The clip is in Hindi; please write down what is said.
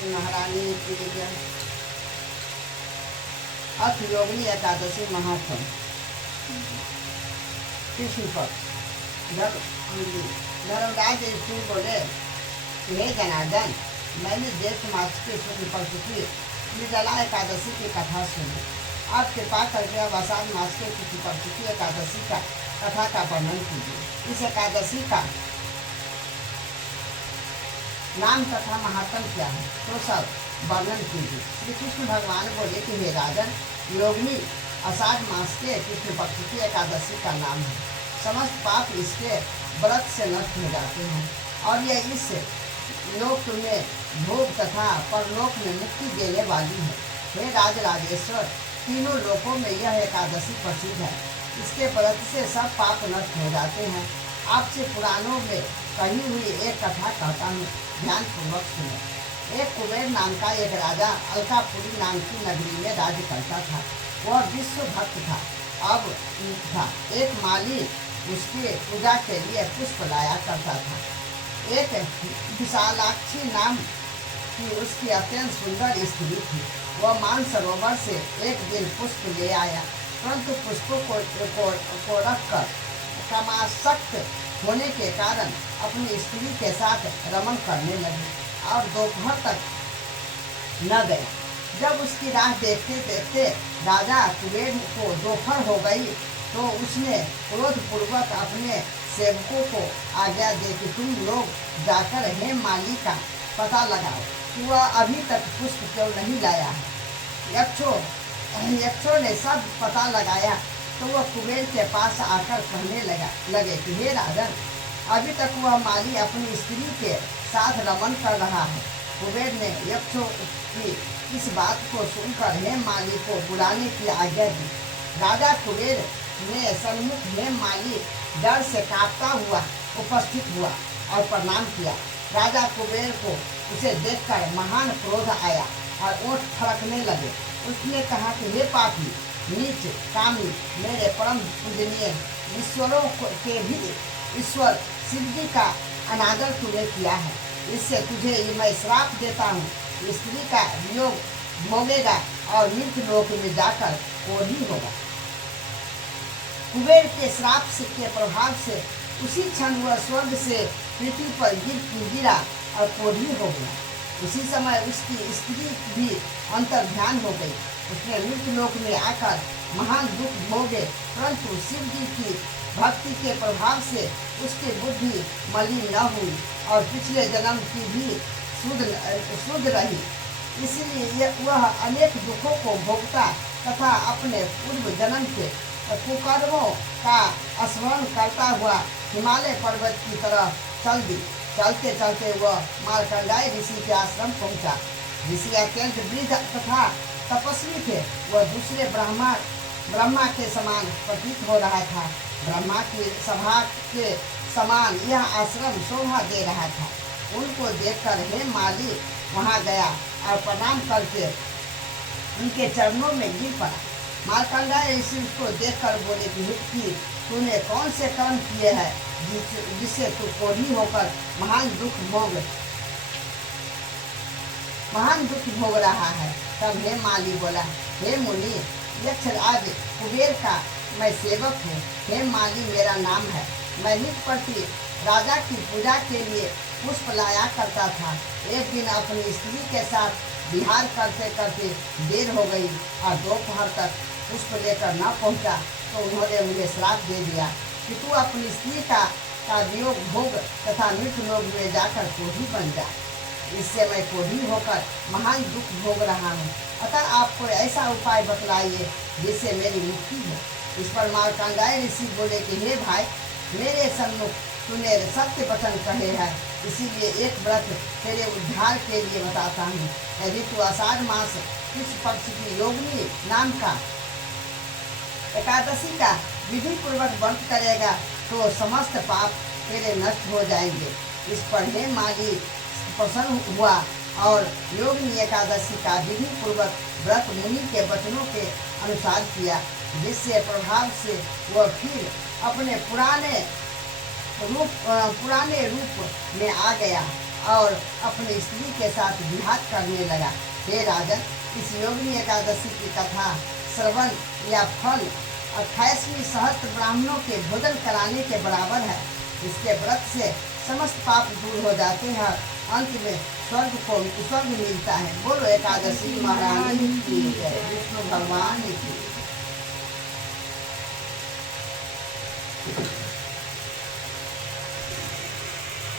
एकादशी महारानी की जय। अथ योगिनी एकादशी महात्म। कृष्ण पक्ष। धर्मराज ऋषि बोले, हे जनार्दन, मैंने ज्येष्ठ मास के शुक्ल पक्ष की निर्जला एकादशी की कथा सुनी। आप कृपा करके अब आषाढ़ मास के शुक्ल पक्ष की एकादशी का कथा का वर्णन कीजिए। इस एकादशी का नाम तथा महात्म क्या है, तो सब वर्णन कीजिए। श्री कृष्ण भगवान बोले कि हे राजन, योगिनी आषाढ़ मास के कृष्ण पक्ष की एकादशी का नाम है। समस्त पाप इसके व्रत से नष्ट हो जाते हैं और यह इस लोक में भोग तथा परलोक में मुक्ति देने वाली है। हे राजराजेश्वर, तीनों लोकों में यह एकादशी प्रसिद्ध है। इसके व्रत से सब पाप नष्ट हो जाते हैं। आपसे पुराणों में कही हुई एक कथा कहता हूँ, ध्यान पूर्वक सुनो। एक कुबेर नाम का एक राजा अलकापुरी नाम की नगरी में राज्य करता था। वह विश्व भक्त था। अब एक माली उसके पूजा के लिए पुष्प लाया करता था। एक विशालाक्षी नाम की उसकी अत्यंत सुंदर स्त्री थी। वह मानसरोवर से एक दिन पुष्प ले आया, परंतु पुष्पों को रखकर कामासक्त होने के कारण अपनी स्त्री के साथ रमण करने लगी और दोपहर तक न गया। जब उसकी राह देखते देखते राजा कुबेर को दोपहर हो गई तो उसने क्रोधपूर्वक अपने सेवकों को आज्ञा दे कि तुम लोग जाकर हे माली का पता लगाओ कि वह अभी तक पुष्प क्यों नहीं लाया है। यक्षों ने सब पता लगाया तो वह कुबेर के पास आकर कहने लगे कि हे राजन, अभी तक वह माली अपनी स्त्री के साथ रमण कर रहा है। कुबेर ने यक्षों की इस बात को सुनकर हेम माली को बुलाने की आज्ञा दी। राजा कुबेर ने सन्मुख हेम माली डर से कांपता हुआ उपस्थित हुआ और प्रणाम किया। राजा कुबेर को उसे देखकर महान क्रोध आया और ओठ फड़कने लगे। उसने कहा कि हे पापी, नीच, कामी, मेरे परम पूजनीय ईश्वरों के भी ईश्वर शिव जी का अनादर तूने किया है। इससे तुझे मैं श्राप देता हूँ। स्त्री का वियोग भोगेगा और मृत्यु लोक में जाकर कोढ़ी होगा। कुबेर के श्राप के प्रभाव से उसी क्षण वह स्वर्ग से पृथ्वी पर गिरा और कोढ़ी हो गया। उसी समय उसकी स्त्री भी अंतर्ध्यान हो गई। उसने मृत्यु लोक में आकर महान दुख भोगे, परंतु शिव जी की भक्ति के प्रभाव से उसकी बुद्धि मलिन न हुई और पिछले जन्म की भी शुद्ध रही। इसलिए वह अनेक दुखों को भोगता तथा अपने पूर्व जन्म के कुकर्मों का स्मरण करता हुआ हिमालय पर्वत की तरह चल दी। चलते चलते वह मार्कंडाय ऋषि के आश्रम पहुंचा। ऋषि अत्यंत वृद्ध तथा तपस्वी थे। वह दूसरे ब्रह्मा के समान प्रतीत हो रहा था। ब्रह्मा की सभा के समान यह आश्रम शोभा दे रहा था। उनको देखकर हेम माली वहां गया और प्रणाम करके उनके चरणों में गिर पड़ा। मार्कंडाय ऋषि उसको देखकर बोले कि तूने कौन से कर्म किए हैं जिससे तू कोढ़ी होकर महान दुख भोग रहा है। तब हे माली बोला, हे मुनि, यक्षराज कुबेर का मैं सेवक हूँ। हे माली मेरा नाम है। मैं नित्य प्रति राजा की पूजा के लिए पुष्प लाया करता था। एक दिन अपनी स्त्री के साथ विहार करते करते देर हो गई और दोपहर तक पुष्प लेकर न पहुंचा तो उन्होंने मुझे श्राप दे दिया कि तू अपनी स्त्री का वियोग भोग तथा मृत्यु लोक में जाकर कोढ़ी बन जा। इससे मैं कोढ़ी होकर महान दुख भोग रहा हूँ। अतः आप कोई ऐसा उपाय बतलाइए जिससे मेरी मुक्ति हो। इस पर मार्कंडाय ऋषि बोले कि हे भाई, मेरे सन्मुख तूने सत्य वचन कहे हैं, इसीलिए एक व्रत तेरे उद्धार के लिए बताता हूँ। यदि तू आषाढ़ मास कृष्ण पक्ष की योगिनी नाम का एकादशी का विधि पूर्वक व्रत करेगा तो समस्त पाप तेरे नष्ट हो जाएंगे। इस पर हे माली प्रसन्न हुआ और योगिनी एकादशी का विधि पूर्वक व्रत मुनि के वचनों के अनुसार किया, जिससे प्रभाव से वह फिर अपने पुराने रूप में आ गया और अपनी स्त्री के साथ विहार करने लगा। हे राजन, इस योगिनी एकादशी की कथा श्रवण या फल 28वीं सहस्त्र ब्राह्मणों के भोजन कराने के बराबर है। इसके व्रत से समस्त पाप दूर हो जाते हैं, अंत में स्वर्ग मिलता है। बोलो एकादशी महारानी की जय, विष्णु भगवान की।